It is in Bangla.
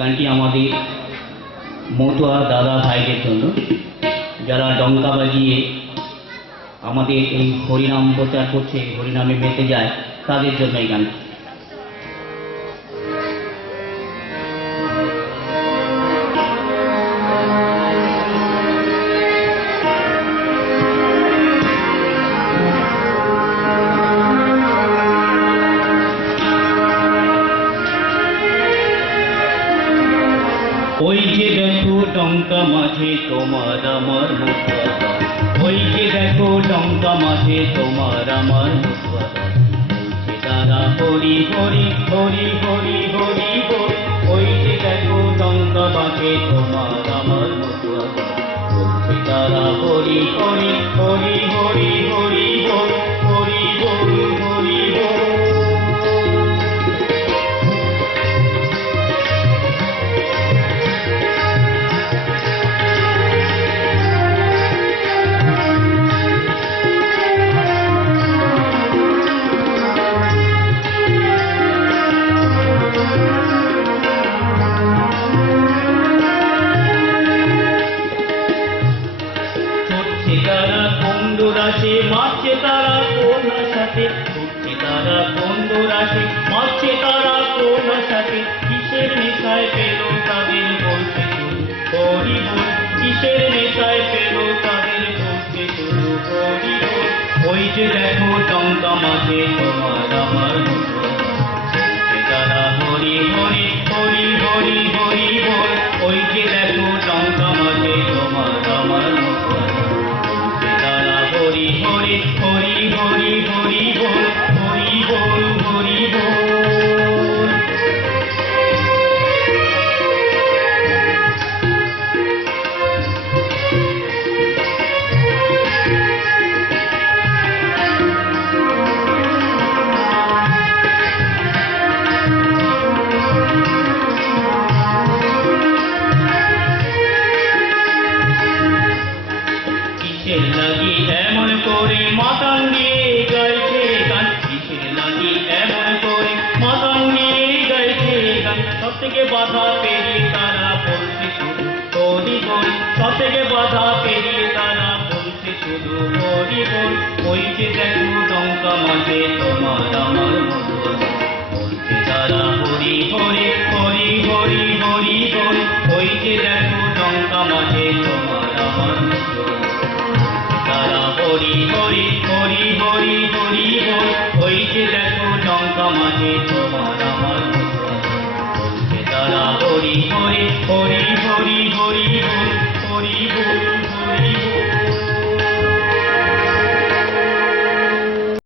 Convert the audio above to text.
গানটি আমাদের মতুয়া দাদা ভাইদের জন্য, যারা ডঙ্কা বাজিয়ে আমাদের এই হরিনাম প্রচার করছে, হরিনামে মেতে যায়, তাদের জন্য এই গানটি। ওই যে দেখো ডঙ্কা মাঝে তোমার আমার মতুয়া, ওই যে দেখো ডঙ্কা মাঝে তোমার আমার মতুয়া, বলছে তারা হরি হরি হরি হরি হরি বল। ওই যে দেখো ডঙ্কা মাঝে তোমার আমার মতুয়া, বলছে তারা হরি হরি হরি হরি হরি বল, হরি বল হরি বল। তারা কন্দুরাশে মারছে তারা কোন সাথে, ছুটছে তারা কন্দুরাশে মারছে তারা কোন সাথে, কিসের নেশায় পেল তাদের বলছে শুধু হরি বল, কিসের নেশায় পেল তাদের বলছে শুধু হরি বল। ওই যে দেখো ডঙ্কা মাঝে তোমার আমার মতুয়া, বলছে তারা হরি হরি হরি হরি হরি বল। ওই যে দেখো ডঙ্কা মাঝে তোমার আমার মতুয়া, হরি হরি হরি হরি হরি বল, হরি বল হরি বল। কিসের লাগি এমন করে মাতাল নিয়ে গাইছে গান, কিসের লাগি এমন করে মাতাল নিয়ে গাইছে গান। সব থেকে বাধা পেরিয়ে তারা বলছে শুধু হরি বল, সব থেকে বাধা পেরিয়ে তারা বলছে শুধু হরি বল। ওই যে দেখো ডঙ্কা মাঝে তোমার আমার মতুয়া, বলছে তারা হরি হরি হরি হরি হরি বল। ওই যে দেখো ডঙ্কা মাঝে তোমার আমার মতুয়া, তারা হরি হরি হরি হরি হরি বল। ওই যে দেখো ডঙ্কা মাঝে তোমার আমার মতুয়া, বলছে তারা হরি হরি হরি